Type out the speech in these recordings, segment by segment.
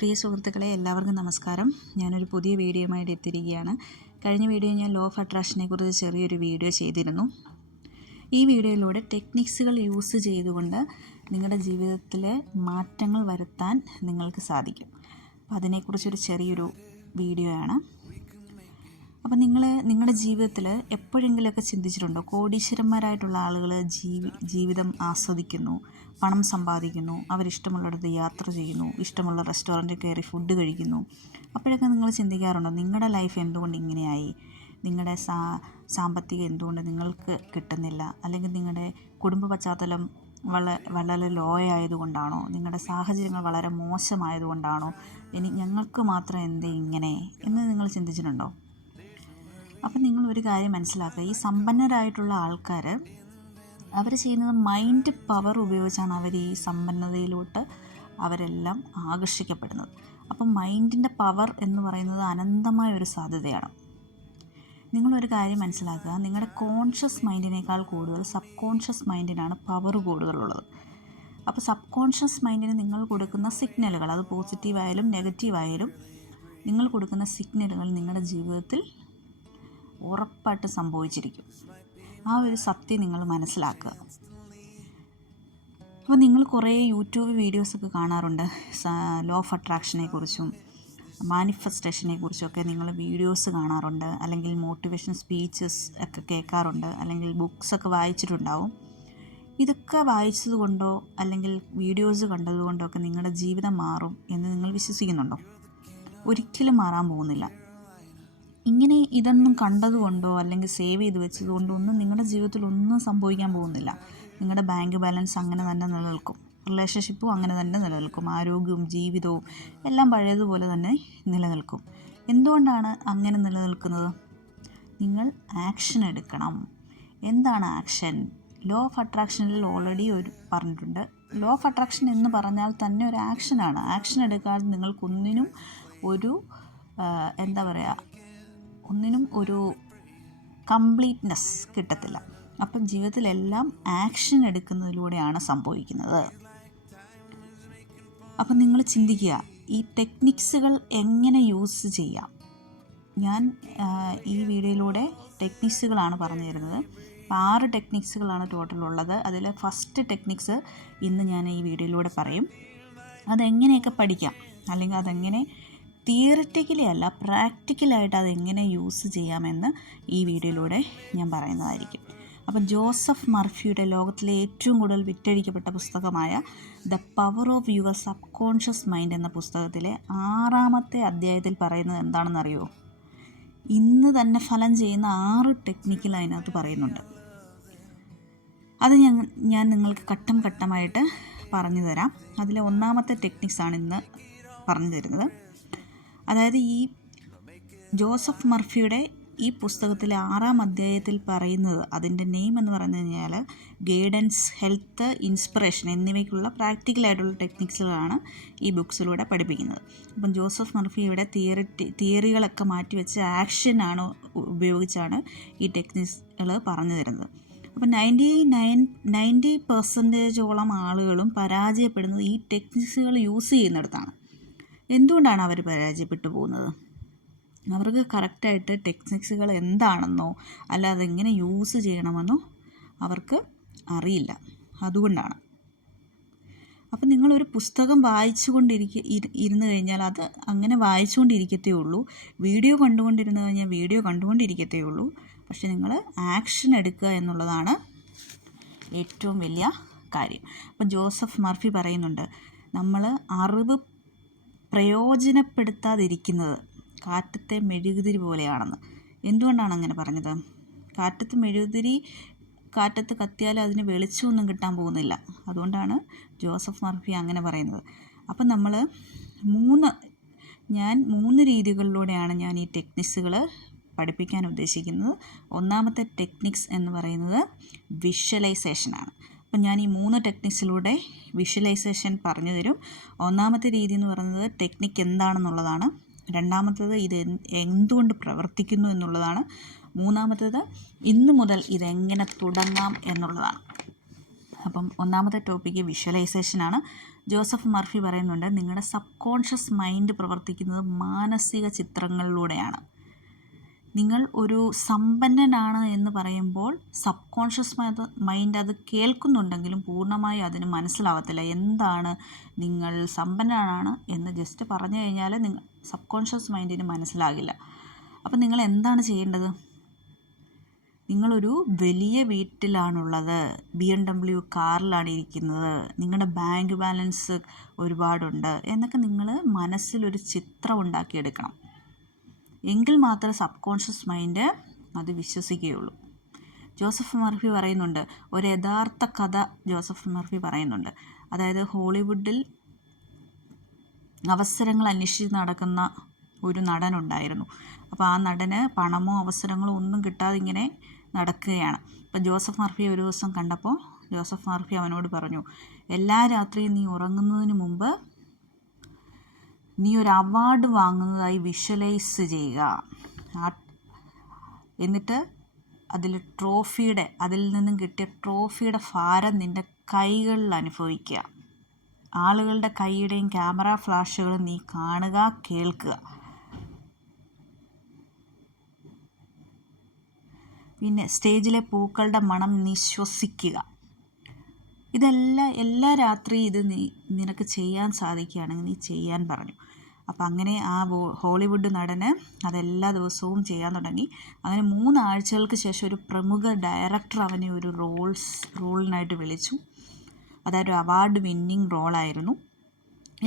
പ്രിയ സുഹൃത്തുക്കളെ, എല്ലാവർക്കും നമസ്കാരം. ഞാനൊരു പുതിയ വീഡിയോയുമായിട്ട് എത്തിയിരിക്കുകയാണ്. കഴിഞ്ഞ വീഡിയോ ഞാൻ ലോ ഓഫ് അട്രാക്ഷനെ കുറിച്ച് ചെറിയൊരു വീഡിയോ ചെയ്തിരുന്നു. ഈ വീഡിയോയിലൂടെ ടെക്നിക്സുകൾ യൂസ് ചെയ്തുകൊണ്ട് നിങ്ങളുടെ ജീവിതത്തിൽ മാറ്റങ്ങൾ വരുത്താൻ നിങ്ങൾക്ക് സാധിക്കും. അപ്പോൾ അതിനെക്കുറിച്ചൊരു ചെറിയൊരു വീഡിയോ ആണ്. അപ്പോൾ നിങ്ങളുടെ ജീവിതത്തിൽ എപ്പോഴെങ്കിലുമൊക്കെ ചിന്തിച്ചിട്ടുണ്ടോ, കോടീശ്വരന്മാരായിട്ടുള്ള ആളുകൾ ജീവിതം ആസ്വദിക്കുന്നു, പണം സമ്പാദിക്കുന്നു, അവരിഷ്ടമുള്ളിടത്ത് യാത്ര ചെയ്യുന്നു, ഇഷ്ടമുള്ള റെസ്റ്റോറൻറ്റിൽ കയറി ഫുഡ് കഴിക്കുന്നു. അപ്പോഴൊക്കെ നിങ്ങൾ ചിന്തിക്കാറുണ്ടോ, നിങ്ങളുടെ ലൈഫ് എന്തുകൊണ്ട് ഇങ്ങനെയായി? നിങ്ങളുടെ സാമ്പത്തികം എന്തുകൊണ്ട് നിങ്ങൾക്ക് കിട്ടുന്നില്ല? അല്ലെങ്കിൽ നിങ്ങളുടെ കുടുംബ പശ്ചാത്തലം വളരെ ലോ ആയതുകൊണ്ടാണോ? നിങ്ങളുടെ സാഹചര്യങ്ങൾ വളരെ മോശമായതുകൊണ്ടാണോ? ഞങ്ങൾക്ക് മാത്രം എന്തേ ഇങ്ങനെ എന്ന് നിങ്ങൾ ചിന്തിച്ചിട്ടുണ്ടോ? അപ്പം നിങ്ങൾ ഒരു കാര്യം മനസ്സിലാക്കുക, ഈ സമ്പന്നരായിട്ടുള്ള ആൾക്കാർ അവർ ചെയ്യുന്നത് മൈൻഡ് പവർ ഉപയോഗിച്ചാണ് അവർ ഈ സമ്പന്നതയിലോട്ട് അവരെല്ലാം ആകർഷിക്കപ്പെടുന്നത്. അപ്പം മൈൻഡിൻ്റെ പവർ എന്ന് പറയുന്നത് അനന്തമായ ഒരു സാധ്യതയാണ്. നിങ്ങളൊരു കാര്യം മനസ്സിലാക്കുക, നിങ്ങളുടെ കോൺഷ്യസ് മൈൻഡിനേക്കാൾ കൂടുതൽ സബ് കോൺഷ്യസ് മൈൻഡിനാണ് പവർ കൂടുതലുള്ളത്. അപ്പോൾ സബ് കോൺഷ്യസ് മൈൻഡിന് നിങ്ങൾ കൊടുക്കുന്ന സിഗ്നലുകൾ, അത് പോസിറ്റീവായാലും നെഗറ്റീവായാലും നിങ്ങൾ കൊടുക്കുന്ന സിഗ്നലുകൾ നിങ്ങളുടെ ജീവിതത്തിൽ ഉറപ്പായിട്ട് സംഭവിച്ചിരിക്കും. ആ ഒരു സത്യം നിങ്ങൾ മനസ്സിലാക്കുക. അപ്പോൾ നിങ്ങൾ കുറേ യൂട്യൂബ് വീഡിയോസൊക്കെ കാണാറുണ്ട്, ലോ ഓഫ് അട്രാക്ഷനെ കുറിച്ചും മാനിഫെസ്റ്റേഷനെ കുറിച്ചൊക്കെ നിങ്ങൾ വീഡിയോസ് കാണാറുണ്ട്, അല്ലെങ്കിൽ മോട്ടിവേഷൻ സ്പീച്ചസ് ഒക്കെ കേൾക്കാറുണ്ട്, അല്ലെങ്കിൽ ബുക്സൊക്കെ വായിച്ചിട്ടുണ്ടാവും. ഇതൊക്കെ വായിച്ചത് കൊണ്ടോ അല്ലെങ്കിൽ വീഡിയോസ് കണ്ടതുകൊണ്ടോ ഒക്കെ നിങ്ങളുടെ ജീവിതം മാറും എന്ന് നിങ്ങൾ വിശ്വസിക്കുന്നുണ്ടോ? ഒരിക്കലും മാറാൻ പോകുന്നില്ല. ഇങ്ങനെ ഇതൊന്നും കണ്ടതുകൊണ്ടോ അല്ലെങ്കിൽ സേവ് ചെയ്ത് വെച്ചതുകൊണ്ടോ ഒന്നും നിങ്ങളുടെ ജീവിതത്തിൽ ഒന്നും സംഭവിക്കാൻ പോകുന്നില്ല. നിങ്ങളുടെ ബാങ്ക് ബാലൻസ് അങ്ങനെ തന്നെ നിലനിൽക്കും, റിലേഷൻഷിപ്പും അങ്ങനെ തന്നെ നിലനിൽക്കും, ആരോഗ്യവും ജീവിതവും എല്ലാം പഴയതുപോലെ തന്നെ നിലനിൽക്കും. എന്തുകൊണ്ടാണ് അങ്ങനെ നിലനിൽക്കുന്നത്? നിങ്ങൾ ആക്ഷൻ എടുക്കണം. എന്താണ് ആക്ഷൻ? ലോ ഓഫ് അട്രാക്ഷനിൽ ഓൾറെഡി പറഞ്ഞിട്ടുണ്ട്. ലോ ഓഫ് അട്രാക്ഷൻ എന്ന് പറഞ്ഞാൽ തന്നെ ഒരു ആക്ഷനാണ്. ആക്ഷൻ എടുക്കാതെ നിങ്ങൾക്കൊന്നിനും ഒന്നിനും ഒരു കംപ്ലീറ്റ്നെസ് കിട്ടത്തില്ല. അപ്പം ജീവിതത്തിലെല്ലാം ആക്ഷൻ എടുക്കുന്നതിലൂടെയാണ് സംഭവിക്കുന്നത്. അപ്പം നിങ്ങൾ ചിന്തിക്കുക, ഈ ടെക്നിക്സുകൾ എങ്ങനെ യൂസ് ചെയ്യാം. ഞാൻ ഈ വീഡിയോയിലൂടെ ടെക്നിക്സുകളാണ് പറഞ്ഞു തരുന്നത്. 6 ടെക്നിക്സുകളാണ് ടോട്ടൽ ഉള്ളത്. അതിൽ ഫസ്റ്റ് ടെക്നിക്സ് ഇന്ന് ഞാൻ ഈ വീഡിയോയിലൂടെ പറയും. അതെങ്ങനെയൊക്കെ പഠിക്കാം, അല്ലെങ്കിൽ അതെങ്ങനെ തിയറിറ്റിക്കലി അല്ല പ്രാക്ടിക്കലായിട്ട് അതെങ്ങനെ യൂസ് ചെയ്യാമെന്ന് ഈ വീഡിയോയിലൂടെ ഞാൻ പറയുന്നതായിരിക്കും. അപ്പം ജോസഫ് മർഫിയുടെ ലോകത്തിലെ ഏറ്റവും കൂടുതൽ വിറ്റഴിക്കപ്പെട്ട പുസ്തകമായ the power of your subconscious mind എന്ന പുസ്തകത്തിലെ 6ാമത്തെ അധ്യായത്തിൽ പറയുന്നത് എന്താണെന്നറിയുമോ? ഇന്ന് തന്നെ ഫലം ചെയ്യുന്ന 6 ടെക്നിക്കിൽ അതിനകത്ത് പറയുന്നുണ്ട്. അത് ഞാൻ നിങ്ങൾക്ക് ഘട്ടം ഘട്ടമായിട്ട് പറഞ്ഞു തരാം. അതിലെ 1ാമത്തെ ടെക്നിക്സാണ് ഇന്ന് പറഞ്ഞു തരുന്നത്. അതായത് ഈ ജോസഫ് മർഫിയുടെ ഈ പുസ്തകത്തിലെ 6ാം അധ്യായത്തിൽ പറയുന്നത്, അതിൻ്റെ നെയിം എന്ന് പറഞ്ഞു കഴിഞ്ഞാൽ ഗൈഡൻസ്, ഹെൽത്ത്, ഇൻസ്പിറേഷൻ എന്നിവയ്ക്കുള്ള പ്രാക്ടിക്കലായിട്ടുള്ള ടെക്നിക്സുകളാണ് ഈ ബുക്സിലൂടെ പഠിപ്പിക്കുന്നത്. അപ്പം ജോസഫ് മർഫിയുടെ തിയറികളൊക്കെ മാറ്റിവെച്ച് ആക്ഷനാണ് ഉപയോഗിച്ചാണ് ഈ ടെക്നിക്സുകൾ പറഞ്ഞു തരുന്നത്. അപ്പം 90% ആളുകളും പരാജയപ്പെടുന്നത് ഈ ടെക്നിക്സുകൾ യൂസ് ചെയ്യുന്നിടത്താണ്. എന്തുകൊണ്ടാണ് അവർ പരാജയപ്പെട്ടു പോകുന്നത്? അവർക്ക് കറക്റ്റായിട്ട് ടെക്നിക്സുകൾ എന്താണെന്നോ അല്ല അതെങ്ങനെ യൂസ് ചെയ്യണമെന്നോ അവർക്ക് അറിയില്ല. അതുകൊണ്ടാണ്. അപ്പം നിങ്ങളൊരു പുസ്തകം ഇരുന്ന് കഴിഞ്ഞാൽ അത് അങ്ങനെ വായിച്ചുകൊണ്ടിരിക്കത്തേ ഉള്ളൂ. വീഡിയോ കണ്ടുകൊണ്ടിരുന്ന് കഴിഞ്ഞാൽ വീഡിയോ കണ്ടുകൊണ്ടിരിക്കത്തേ ഉള്ളൂ. പക്ഷെ നിങ്ങൾ ആക്ഷൻ എടുക്കുക എന്നുള്ളതാണ് ഏറ്റവും വലിയ കാര്യം. അപ്പം ജോസഫ് മർഫി പറയുന്നുണ്ട്, നമ്മൾ അറിവ് പ്രയോജനപ്പെടുത്താതിരിക്കുന്നത് കാറ്റത്തെ മെഴുകുതിരി പോലെയാണെന്ന്. എന്തുകൊണ്ടാണ് അങ്ങനെ പറഞ്ഞത്? കാറ്റത്ത് കത്തിയാൽ അതിന് വെളിച്ചമൊന്നും കിട്ടാൻ പോകുന്നില്ല. അതുകൊണ്ടാണ് ജോസഫ് മർഫി അങ്ങനെ പറയുന്നത്. അപ്പം നമ്മൾ 3 രീതികളിലൂടെയാണ് ഞാൻ ഈ ടെക്നിക്സുകൾ പഠിപ്പിക്കാൻ ഉദ്ദേശിക്കുന്നത്. 1ാമത്തെ ടെക്നിക്സ് എന്ന് പറയുന്നത് വിഷ്വലൈസേഷനാണ്. അപ്പം ഞാൻ ഈ 3 ടെക്നിക്സിലൂടെ വിഷ്വലൈസേഷൻ പറഞ്ഞു തരും. 1ാമത്തെ രീതി എന്ന് പറയുന്നത് ടെക്നിക്ക് എന്താണെന്നുള്ളതാണ്. 2ാമത്തേത് ഇത് എന്തുകൊണ്ട് പ്രവർത്തിക്കുന്നു എന്നുള്ളതാണ്. 3ാമത്തേത് ഇന്നു മുതൽ ഇതെങ്ങനെ തുടങ്ങാം എന്നുള്ളതാണ്. അപ്പം 1ാമത്തെ ടോപ്പിക്ക് വിഷ്വലൈസേഷനാണ്. ജോസഫ് മർഫി പറയുന്നുണ്ട്, നിങ്ങളുടെ സബ് കോൺഷ്യസ് മൈൻഡ് പ്രവർത്തിക്കുന്നത് മാനസിക ചിത്രങ്ങളിലൂടെയാണ്. നിങ്ങൾ ഒരു സമ്പന്നനാണ് എന്ന് പറയുമ്പോൾ സബ് കോൺഷ്യസ് മൈൻഡ് അത് കേൾക്കുന്നുണ്ടെങ്കിലും പൂർണ്ണമായി അതിന് മനസ്സിലാവത്തില്ല. എന്താണ് നിങ്ങൾ സമ്പന്നനാണ് എന്ന് ജസ്റ്റ് പറഞ്ഞു കഴിഞ്ഞാൽ നിങ്ങൾ സബ് കോൺഷ്യസ് മൈൻഡിന് മനസ്സിലാകില്ല. അപ്പം നിങ്ങൾ എന്താണ് ചെയ്യേണ്ടത്? നിങ്ങളൊരു വലിയ വീട്ടിലാണുള്ളത്, BMW കാറിലാണ് ഇരിക്കുന്നത്, നിങ്ങളുടെ ബാങ്ക് ബാലൻസ് ഒരുപാടുണ്ട് എന്നൊക്കെ നിങ്ങൾ മനസ്സിലൊരു ചിത്രം ഉണ്ടാക്കിയെടുക്കണം. എങ്കിൽ മാത്രമേ സബ് കോൺഷ്യസ് മൈൻഡ് അത് വിശ്വസിക്കുകയുള്ളൂ. ജോസഫ് മർഫി പറയുന്നുണ്ട്, ഒരു യഥാർത്ഥ കഥ ജോസഫ് മർഫി പറയുന്നുണ്ട്. അതായത് ഹോളിവുഡിൽ അവസരങ്ങൾ അന്വേഷിച്ച് നടക്കുന്ന ഒരു നടനുണ്ടായിരുന്നു. അപ്പോൾ ആ നടന് പണമോ അവസരങ്ങളോ ഒന്നും കിട്ടാതെ ഇങ്ങനെ നടക്കുകയാണ്. അപ്പോൾ ജോസഫ് മർഫി ഒരു ദിവസം കണ്ടപ്പോൾ ജോസഫ് മർഫി അവനോട് പറഞ്ഞു, എല്ലാ രാത്രിയും നീ ഉറങ്ങുന്നതിന് മുമ്പ് നീ ഒരു അവാർഡ് വാങ്ങുന്നതായി വിഷ്വലൈസ് ചെയ്യുക. എന്നിട്ട് അതിൽ നിന്നും കിട്ടിയ ട്രോഫിയുടെ ഭാരം നിൻ്റെ കൈകളിൽ അനുഭവിക്കുക. ആളുകളുടെ കൈയുടെയും ക്യാമറ ഫ്ലാഷുകളും നീ കാണുക, കേൾക്കുക. പിന്നെ സ്റ്റേജിലെ പൂക്കളുടെ മണം നീ ശ്വസിക്കുക. എല്ലാ രാത്രിയും ഇത് നിനക്ക് ചെയ്യാൻ സാധിക്കുകയാണെങ്കിൽ നീ ചെയ്യാൻ പറഞ്ഞു. അപ്പം അങ്ങനെ ആ ഹോളിവുഡ് നടന് അതെല്ലാ ദിവസവും ചെയ്യാൻ തുടങ്ങി. അങ്ങനെ 3 ആഴ്ചകൾക്ക് ശേഷം ഒരു പ്രമുഖ ഡയറക്ടർ അവനെ ഒരു റോളിനായിട്ട് വിളിച്ചു. അതായത് ഒരു അവാർഡ് വിന്നിങ് റോളായിരുന്നു.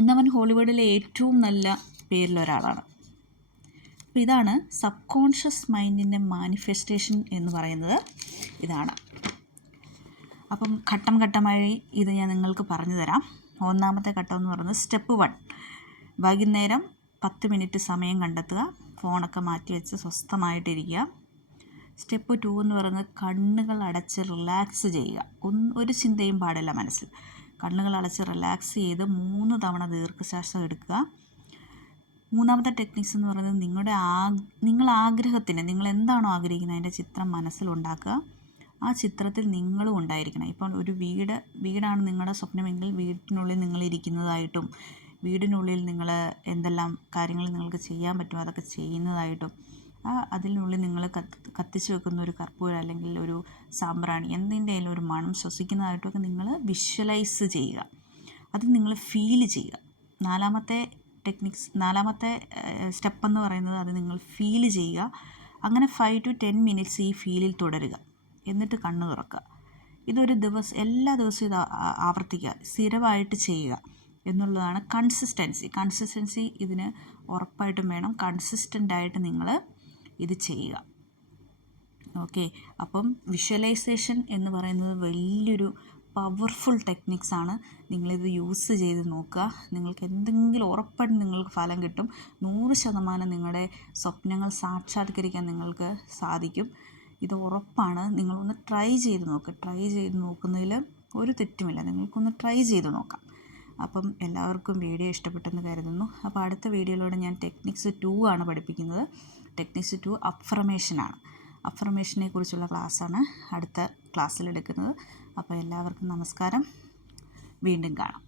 ഇന്നവൻ ഹോളിവുഡിലെ ഏറ്റവും നല്ല പേരിലൊരാളാണ്. അപ്പോൾ ഇതാണ് സബ് കോൺഷ്യസ് മൈൻഡിൻ്റെ മാനിഫെസ്റ്റേഷൻ എന്ന് പറയുന്നത്. ഇതാണ്. അപ്പം ഘട്ടം ഘട്ടമായി ഇത് ഞാൻ നിങ്ങൾക്ക് പറഞ്ഞു തരാം. ഒന്നാമത്തെ ഘട്ടം എന്ന് പറയുന്നത് സ്റ്റെപ്പ് 1, വൈകുന്നേരം 10 മിനിറ്റ് സമയം കണ്ടെത്തുക, ഫോണൊക്കെ മാറ്റി വെച്ച് സ്വസ്ഥമായിട്ടിരിക്കുക. സ്റ്റെപ്പ് 2 എന്ന് പറയുന്നത് കണ്ണുകൾ അടച്ച് റിലാക്സ് ചെയ്യുക. ഒരു ചിന്തയും പാടില്ല മനസ്സിൽ. കണ്ണുകൾ അടച്ച് റിലാക്സ് ചെയ്ത് 3 തവണ ദീർഘശ്വാസം എടുക്കുക. മൂന്നാമത്തെ ടെക്നിക്സ് എന്ന് പറയുന്നത് നിങ്ങൾ എന്താണോ ആഗ്രഹിക്കുന്നത് അതിൻ്റെ ചിത്രം മനസ്സിലുണ്ടാക്കുക. ആ ചിത്രത്തിൽ നിങ്ങളും ഉണ്ടായിരിക്കണം. ഇപ്പോൾ ഒരു വീടാണ് നിങ്ങളുടെ സ്വപ്നമെങ്കിൽ വീട്ടിനുള്ളിൽ നിങ്ങൾ ഇരിക്കുന്നതായിട്ടും വീടിനുള്ളിൽ നിങ്ങൾ എന്തെല്ലാം കാര്യങ്ങൾ നിങ്ങൾക്ക് ചെയ്യാൻ പറ്റുമോ അതൊക്കെ ചെയ്യുന്നതായിട്ടും അതിനുള്ളിൽ നിങ്ങൾ കത്തിച്ച് വെക്കുന്ന ഒരു കർപ്പൂരം അല്ലെങ്കിൽ ഒരു സാമ്പ്രാണി എന്തിൻ്റെയും ഒരു മണം ശ്വസിക്കുന്നതായിട്ടൊക്കെ നിങ്ങൾ വിഷ്വലൈസ് ചെയ്യുക. അത് നിങ്ങൾ ഫീൽ ചെയ്യുക. നാലാമത്തെ സ്റ്റെപ്പ് എന്ന് പറയുന്നത് അത് നിങ്ങൾ ഫീൽ ചെയ്യുക. അങ്ങനെ 5 to 10 മിനിറ്റ്സ് ഈ ഫീലിൽ തുടരുക. എന്നിട്ട് കണ്ണ് തുറക്കുക. ഇതൊരു എല്ലാ ദിവസവും ഇത് ആവർത്തിക്കുക, സ്ഥിരമായിട്ട് ചെയ്യുക എന്നുള്ളതാണ് കൺസിസ്റ്റൻസി. ഇതിന് ഉറപ്പായിട്ടും വേണം. കൺസിസ്റ്റൻ്റായിട്ട് നിങ്ങൾ ഇത് ചെയ്യുക. ഓക്കെ. അപ്പം വിഷ്വലൈസേഷൻ എന്ന് പറയുന്നത് വലിയൊരു പവർഫുൾ ടെക്നിക്സാണ്. നിങ്ങളിത് യൂസ് ചെയ്ത് നോക്കുക. നിങ്ങൾക്ക് എന്തെങ്കിലും ഉറപ്പായിട്ടും നിങ്ങൾക്ക് ഫലം കിട്ടും. 100% നിങ്ങളുടെ സ്വപ്നങ്ങൾ സാക്ഷാത്കരിക്കാൻ നിങ്ങൾക്ക് സാധിക്കും. ഇത് ഉറപ്പാണ്. നിങ്ങളൊന്ന് ട്രൈ ചെയ്ത് നോക്കുക. ട്രൈ ചെയ്ത് നോക്കുന്നതിൽ ഒരു തെറ്റുമില്ല. നിങ്ങൾക്കൊന്ന് ട്രൈ ചെയ്ത് നോക്കാം. അപ്പം എല്ലാവർക്കും വീഡിയോ ഇഷ്ടപ്പെട്ടെന്ന് കരുതുന്നു. അപ്പോൾ അടുത്ത വീഡിയോയിലൂടെ ഞാൻ ടെക്നിക്സ് 2 ആണ് പഠിപ്പിക്കുന്നത്. ടെക്നിക്സ് 2 അഫർമേഷനാണ്. അഫർമേഷനെ കുറിച്ചുള്ള ക്ലാസ്സാണ് അടുത്ത ക്ലാസ്സിൽ എടുക്കുന്നത്. അപ്പോൾ എല്ലാവർക്കും നമസ്കാരം. വീണ്ടും കാണാം.